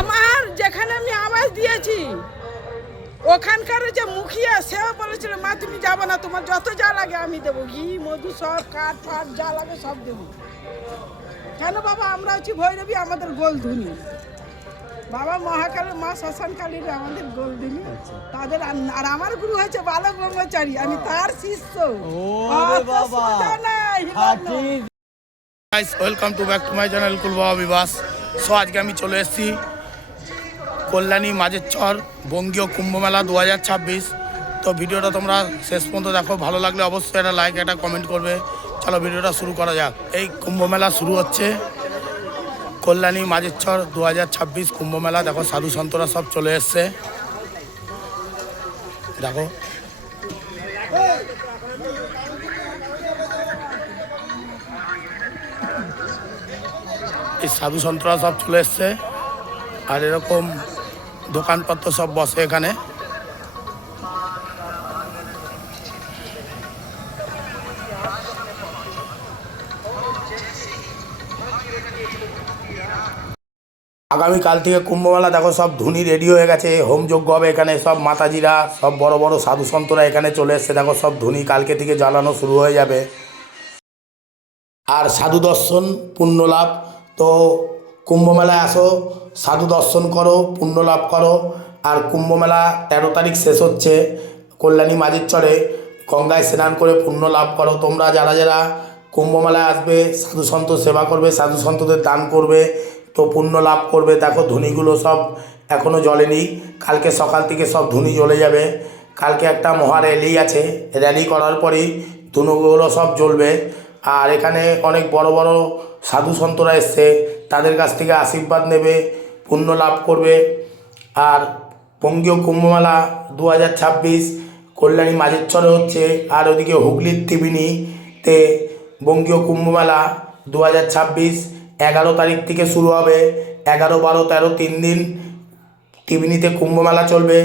আমার যেখানে আমি আওয়াজ দিয়েছি ওখানকার যে মুখিয়া সেও বলেছিল মা তুমি যাবো না, তোমার যত যা লাগে আমি দেবো, ঘি মধু সব কাঠ ফাট যা লাগে সব দেবো। কেন বাবা, আমরা হচ্ছি ভৈরবী, আমাদের গোলধুনি। বাবা মহাকালী মা শ্মশানকালীর আমাদের গোলধুনি তাদের। আর আমার গুরু হচ্ছে বালক ব্রহ্মচারী, আমি তার শিষ্য। Welcome to back to my channel Kulbaba Bibas. So আজকে আমি চলে এসেছি কল্যাণী মাঝের চর বঙ্গীয় কুম্ভমেলা 2026। তো ভিডিওটা তোমরা শেষ পর্যন্ত দেখো, ভালো লাগলে অবশ্যই একটা লাইক একটা কমেন্ট করবে। চলো ভিডিওটা শুরু করা যাক। এই কুম্ভমেলা শুরু হচ্ছে কল্যাণী মাঝের চর 2026 কুম্ভমেলা। দেখো সাধু সন্তরা সব চলে এসছে, দেখো এই সাধু সন্তরা সব চলে এসছে। আর এরকম দোকানপত্র সব বসে এখানে। আগামীকাল থেকে কুম্ভমেলা, দেখো সব ধুনি রেডি হয়ে গেছে, হোমযজ্ঞ হবে এখানে। সব মাতাজিরা সব বড় বড় সাধু সন্তরা এখানে চলে এসছে। দেখো সব ধুনি কালকে থেকে জ্বালানো শুরু হয়ে যাবে। আর সাধু দর্শন পুণ্য লাভ। তো কুম্ভমেলায় আসো, সাধু দর্শন করো, পুণ্য লাভ করো। আর কুম্ভমেলা 13 তারিখ শেষ হচ্ছে। কল্যাণী মাঝের চরে গঙ্গায় স্নান করে পুণ্য লাভ করো। তোমরা যারা যারা কুম্ভমেলায় আসবে, সাধু সন্ত সেবা করবে, সাধু সন্তদের দান করবে, তো পুণ্য লাভ করবে। দেখো ধুনিগুলো সব এখনও জ্বলেনি, কালকে সকাল থেকে সব ধুনি জ্বলে যাবে। কালকে একটা মহা র্যালি আছে, র্যালি করার পরেই ধুনোগুলো সব জ্বলবে। আর এখানে অনেক বড় বড় সাধু সন্তরা এসছে, তাদের কাছ থেকে আশীর্বাদ নেবে, পুণ্য লাভ করবে। আর বঙ্গীয় কুম্ভমেলা 2026 কল্যাণী মাঝের চরে হচ্ছে। আর ওদিকে হুগলির ত্রিবেণীতে বঙ্গীয় কুম্ভমেলা 2026 11 তারিখ থেকে শুরু হবে। 11, 12, 13 3 দিন ত্রিবেণীতে কুম্ভমেলা চলবে।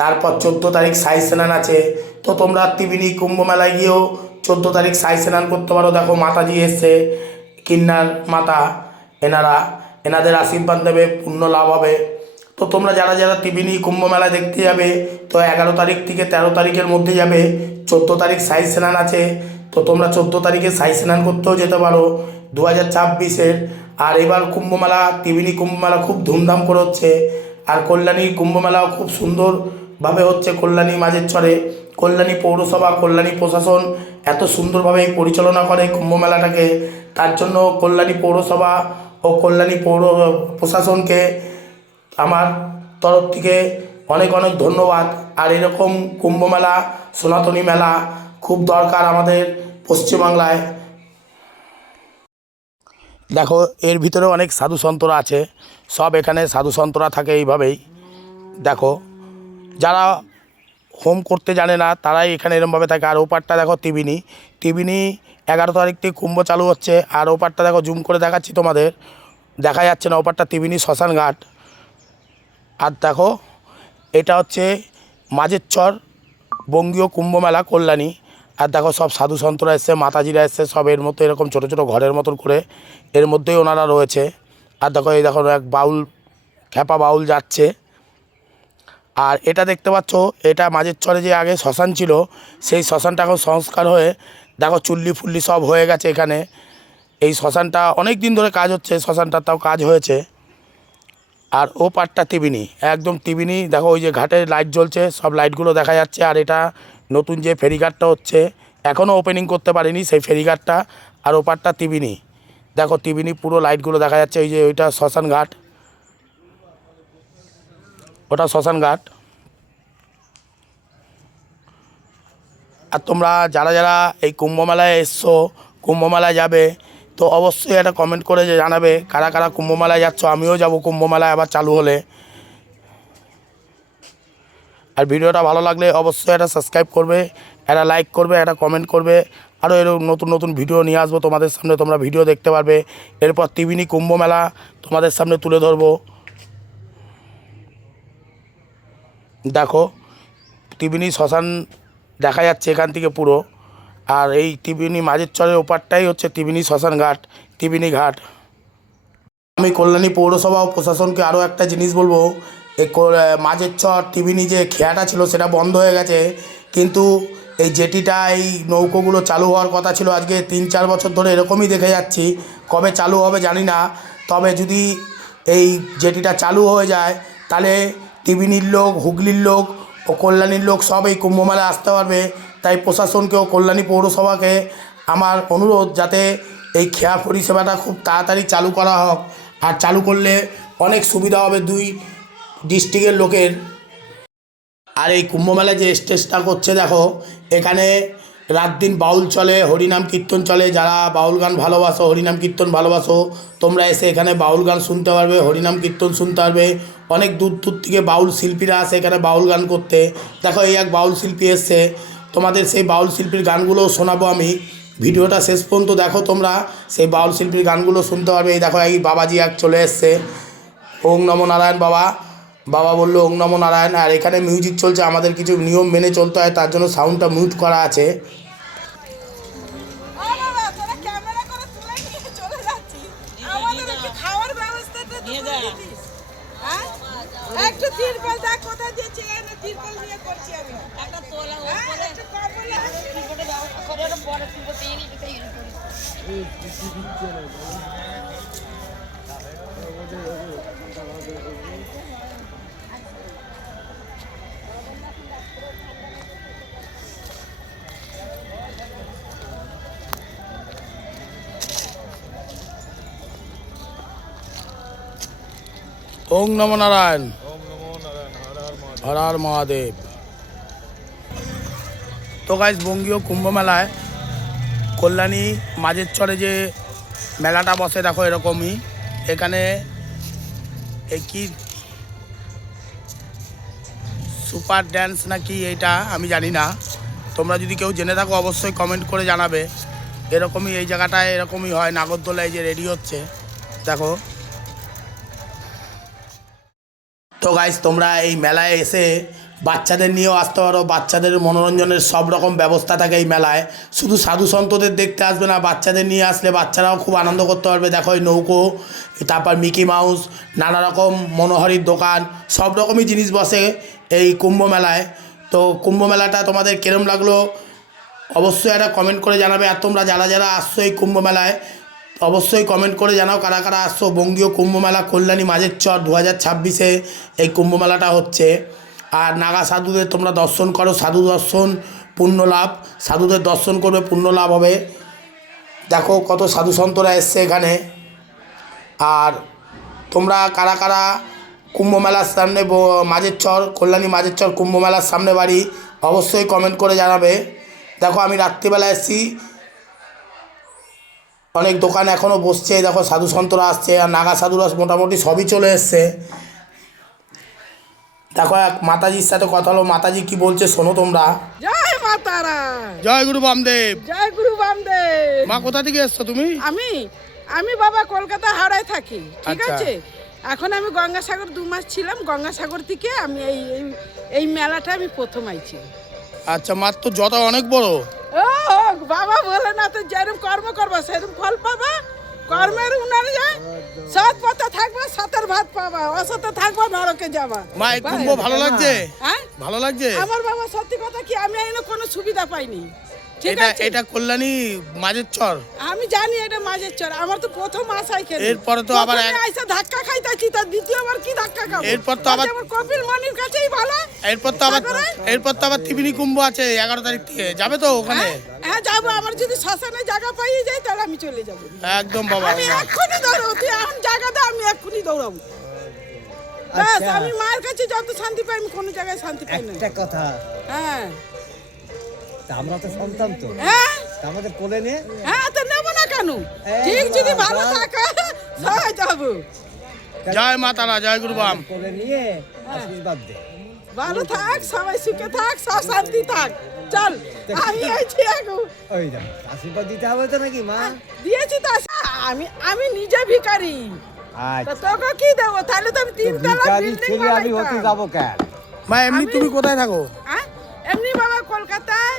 তারপর 14 তারিখ সাই স্নান আছে। তো তোমরা ত্রিবেণী কুম্ভমেলায় গিয়েও 14 তারিখ সাই স্নান করতে পারো। দেখো মাতাজি এসছে, কিন্নার মাতা, এনাদের আশীর্বাদ নেবে, পুণ্য লাভ হবে। তো তোমরা যারা যারা ত্রিবেণী কুম্ভমেলা দেখতে যাবে, তো 11 তারিখ থেকে 13 তারিখের মধ্যে যাবে। 14 তারিখ সাই স্নান আছে, তো তোমরা 14 তারিখে সাই স্নান করতেও যেতে পারো 2026-এর। আর এবার কুম্ভমেলা, ত্রিবেণী কুম্ভমেলা খুব ধুমধাম করে হচ্ছে। আর কল্যাণী কুম্ভমেলাও খুব সুন্দরভাবে হচ্ছে কল্যাণী মাঝের চরে। কল্যাণী পৌরসভা, কল্যাণী প্রশাসন এত সুন্দরভাবে পরিচালনা করে কুম্ভমেলাটাকে। তার জন্য কল্যাণী পৌরসভা ও কল্যাণী পৌর প্রশাসনকে আমার তরফ থেকে অনেক অনেক ধন্যবাদ। আর এরকম কুম্ভমেলা, সনাতনী মেলা খুব দরকার আমাদের পশ্চিমবাংলায়। দেখো এর ভিতরে অনেক সাধু সন্তরা আছে, সব এখানে সাধু সন্তরা থাকে এইভাবেই। দেখো যারা হোম করতে জানে না তারাই এখানে এরমভাবে থাকে। আর ওপারটা দেখো ত্রিবেণী 11 তারিখ থেকে কুম্ভ চালু হচ্ছে। আর ওপারটা দেখো, জুম করে দেখাচ্ছি তোমাদের, দেখা যাচ্ছে না, ওপারটা ত্রিবেণী শ্মশান ঘাট। আর দেখো এটা হচ্ছে মাঝের চর বঙ্গীয় কুম্ভমেলা কল্যাণী। আর দেখো সব সাধু সন্তরা এসছে, মাতাজিরা এসছে, সব এর মধ্যে এরকম ছোটো ছোটো ঘরের মতন করে এর মধ্যেই ওনারা রয়েছে। আর দেখো এই দেখো এক বাউল, খ্যাপা বাউল যাচ্ছে। আর এটা দেখতে পাচ্ছ, এটা মাঝের চরে যে আগে শ্মশান ছিল, সেই শ্মশানটা এখন সংস্কার হয়ে দেখো চুল্লি ফুল্লি সব হয়ে গেছে এখানে। এই শ্মশানটা অনেক দিন ধরে কাজ হচ্ছে, শ্মশানটার তাও কাজ হয়েছে। আর ও পাটটা ত্রিবেণী, একদম ত্রিবেণী। দেখো ওই যে ঘাটে লাইট জ্বলছে, সব লাইটগুলো দেখা যাচ্ছে। আর এটা নতুন যে ফেরিঘাটটা হচ্ছে, এখনও ওপেনিং করতে পারেনি সেই ফেরিঘাটটা। আর ওপারটা ত্রিবেণী, দেখো ত্রিবেণী পুরো লাইটগুলো দেখা যাচ্ছে। ওই যে ওইটা শ্মশান ঘাট, ওটা শ্মশান ঘাট। আর তোমরা যারা যারা এই কুম্ভমেলায় এসছো, কুম্ভমেলায় যাবে, তো অবশ্যই একটা কমেন্ট করে যে জানাবে কারা কারা কুম্ভমেলায় যাচ্ছ। আমিও যাব কুম্ভমেলায় আবার চালু হলে। আর ভিডিওটা ভালো লাগলে অবশ্যই একটা সাবস্ক্রাইব করবে, একটা লাইক করবে, একটা কমেন্ট করবে। আরও এরকম নতুন নতুন ভিডিও নিয়ে আসবো তোমাদের সামনে, তোমরা ভিডিও দেখতে পারবে। এরপর ত্রিবেণী কুম্ভমেলা তোমাদের সামনে তুলে ধরবো। দেখো ত্রিবেণী শ্মশান দেখা যাচ্ছে এখান থেকে পুরো। আর এই ত্রিবেণী মাঝের চরের ওপারটাই হচ্ছে ত্রিবেণী শ্মশান ঘাট, ত্রিবেণী ঘাট। আমি কল্যাণী পৌরসভা ও প্রশাসনকে আরও একটা জিনিস বলবো, এই মাঝের চর টিভিনি যে খেয়াটা ছিল সেটা বন্ধ হয়ে গেছে, কিন্তু এই জেটিটা এই নৌকোগুলো চালু হওয়ার কথা ছিল আজকে 3-4 বছর ধরে এরকমই দেখে যাচ্ছি। কবে চালু হবে জানি না, তবে যদি এই জেটিটা চালু হয়ে যায় তাহলে টিভিনির লোক, হুগলির লোক ও কল্যাণীর লোক সব এই কুম্ভমেলায় আসতে পারবে। তাই প্রশাসনকে ও কল্যাণী পৌরসভাকে আমার অনুরোধ, যাতে এই খেয়া পরিষেবাটা খুব তাড়াতাড়ি চালু করা হোক। আর চালু করলে অনেক সুবিধা হবে দুই ডিস্ট্রিক্টের লোকের। আর এই কুম্ভমেলায় যে স্টেজটা করছে দেখো, এখানে রাত দিন বাউল চলে, হরিনাম কীর্তন চলে। যারা বাউল গান ভালোবাসো, হরিনাম কীর্তন ভালোবাসো, তোমরা এসে এখানে বাউল গান শুনতে পারবে, হরিনাম কীর্তন শুনতে পারবে। অনেক দূর দূর থেকে বাউল শিল্পীরা আসে এখানে বাউল গান করতে। দেখো এই এক বাউল শিল্পী এসছে, তোমাদের সেই বাউল শিল্পীর গানগুলোও শোনাবো আমি। ভিডিওটা শেষ পর্যন্ত দেখো, তোমরা সেই বাউল শিল্পীর গানগুলো শুনতে পারবে। এই দেখো এই বাবাজি এক চলে এসছে, ওং নমো নারায়ণ বাবা। বাবা বললো ওং নমো নারায়ণ। আর এখানে মিউজিক চলছে, আমাদের কিছু নিয়ম মেনে চলতে হয়, তার জন্য সাউন্ডটা মিউট করা আছে। একটু তিরপল দেখ কোথায় দিয়েছে, এনে তিরপল নিয়ে করছি আমি। একটা তোলা উপরে একটু কবলে তিরপলটা দাও করে ওটা পরে তিরপল দিয়ে নিতে তাই করি। ওং নমো নারায়ণ, হর হর মহাদেব। তো গাইস, বঙ্গীয় কুম্ভ মেলায় কল্যাণী মাঝের চরে যে মেলাটা বসে দেখো এরকমই। এখানে এই কি সুপার ড্যান্স নাকি এইটা আমি জানি না, তোমরা যদি কেউ জেনে থাকো অবশ্যই কমেন্ট করে জানাবে। এরকমই এই জায়গাটায় এরকমই হয়, নাগরদোলায় যে রেডি হচ্ছে দেখো। তো গাইস, তোমরা এই মেলায় এসে বাচ্চাদের নিয়েও আসতে পারো। বাচ্চাদের মনোরঞ্জনের সব রকম ব্যবস্থা থাকে এই মেলায়। শুধু সাধু সন্তদের দেখতে আসবে না, বাচ্চাদের নিয়ে আসলে বাচ্চারাও খুব আনন্দ করতে পারবে। দেখো এই নৌকো, তারপর মিকি মাউস, নানা রকম মনোহারীর দোকান, সব রকমই জিনিস বসে এই কুম্ভ মেলায়। তো কুম্ভ মেলাটা তোমাদের কিরম লাগলো অবশ্যই একটা কমেন্ট করে জানাবে। আর তোমরা যারা যারা আসছো এই কুম্ভ মেলায় অবশ্যই কমেন্ট করে জানাও কারা কারা আসছো। বঙ্গীয় কুম্ভ মেলা কল্যাণী মাঝের চর 2026-এ এই কুম্ভ মেলাটা হচ্ছে। আর নাগা সাধুদের তোমরা দর্শন করো, সাধু দর্শন পুণ্য লাভ, সাধুদের দর্শন করবে পুণ্য লাভ হবে। দেখো কত সাধু সন্তরা এসছে এখানে। আর তোমরা কারা কারা কুম্ভ মেলার সামনে মাঝের চর, কল্যাণী মাঝের চর কুম্ভ মেলার সামনে বাড়ি, অবশ্যই কমেন্ট করে জানাবে। দেখো আমি রাত্রিবেলা এসেছি, অনেক দোকান এখনও বসছে। দেখো সাধু সন্তরা আসছে, আর নাগা সাধুরা মোটামুটি সবই চলে এসছে। দেখো এক মাতাজির সাথে কথা হলো, মাতাজি কি বলছে শোনো তোমরা। জয় মাতারা, জয় গুরু বামদেব। জয় গুরু বামদেব। মা কোথা থেকে এসছো তুমি? আমি বাবা কলকাতা হাওড়ায় থাকি, ঠিক আচ্ছা। আছে। এখন আমি গঙ্গাসাগর 2 মাস ছিলাম। গঙ্গাসাগর থেকে আমি এই মেলাটা আমি প্রথম আইছি। আচ্ছা, মার তো যত অনেক বড়। ও বাবা বলে না তো, যেরকম কর্ম করবা সেরকম ফল পাবা। কর্মের অনুযায়ী সৎ পথে থাকবা, সতের ভাত পাবা, অসতে থাকবা নরকে যাবা। মা এই কুম্ভ ভালো লাগছে? হ্যাঁ ভালো লাগছে আমার বাবা। সত্যি কথা কি, আমি এনে কোনো সুবিধা পাইনি, ঠিক এটা আছে। এটা কল্যাণী মাঝের চর, আমি জানি এটা মাঝের চর। আমার তো প্রথম আসাই খেলে, এরপরে তো আবার আইসা ধাক্কা খাইতাছি, তার দ্বিতীয়বার কি ধাক্কা খাবো। এরপর তো আবার আমার কপিল মনির কাছেই ভালো। এরপর তো আবার ত্রিবেণী কুম্ভ আছে 11 তারিখ থেকে, যাবে তো ওখানে? হ্যাঁ যাবো। আমার যদি শ্মশানে জায়গা পাইয়ে যাই তাহলে আমি চলে যাবো একদম বাবা। আমি এক্ষুনি দৌড়াবো। তুই এখন জায়গা দাও, আমি এক্ষুনি দৌড়াবো। ব্যাস, আমি মায়ের কাছে যত শান্তি পাই আমি কোনো জায়গায় শান্তি পাই না। একটা কথা, হ্যাঁ আমরা তো সন্তান তো, হ্যাঁ আমাদের কোলে নিয়ে। হ্যাঁ, তো নেবো না কেন? ঠিক যদি ভালো থাকে সবাই যাবো। জয় মা তারা, জয় গুরু বাম। কোলে নিয়ে আশীর্বাদ দে। ভালো থাক, সবাই সুখে থাক, সব শান্তি থাক। চল আমি আইছি এখন। ওই যা আশীর্বাদ দিতে হবে তো নাকি মা? দিয়েছি তো। আমি নিজে ভিখারি, তো তোকে কি দেবো? তাহলে তো আমি 3 তলা বিল্ডিং ছেলে আমি হতে যাব কেন? মা এমনি তুমি কোথায় থাকো? এমনি বাবা কলকাতায়,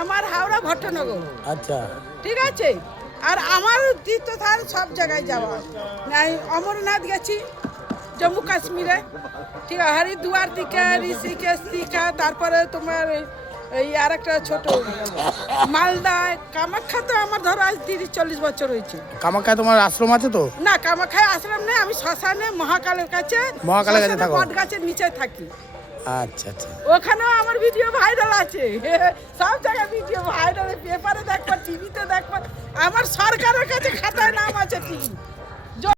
আমার হাওড়া ভট্টনগর, আচ্ছা ঠিক আছে। আর আমার তীর্থস্থান সব জায়গায় যাওয়া নাই, অমরনাথ গেছি জম্মু কাশ্মীরে, ঠিক আছে, হরিদ্বার থেকে ঋষিকেশ থেকে, তারপরে তোমার এই আর একটা ছোট মালদায় কামাখ্যা, তো আমার ধরো আজ 30-40 বছর হয়েছে। কামাখ্যায় তোমার আশ্রম আছে তো? না, কামাখ্যায় আশ্রম নেই, আমি শ্মশানে মহাকালের কাছে, মহাকালের কাছে শ্মশানে থাকো? বট গাছের নিচে থাকি। আচ্ছা আচ্ছা। ওখানেও আমার ভিডিও ভাইরাল আছে, সব জায়গায় ভিডিও ভাইরাল, পেপারে দেখবা, টিভিতে দেখবা, আমার সরকারের কাছে খাতায় নাম আছে টিভি।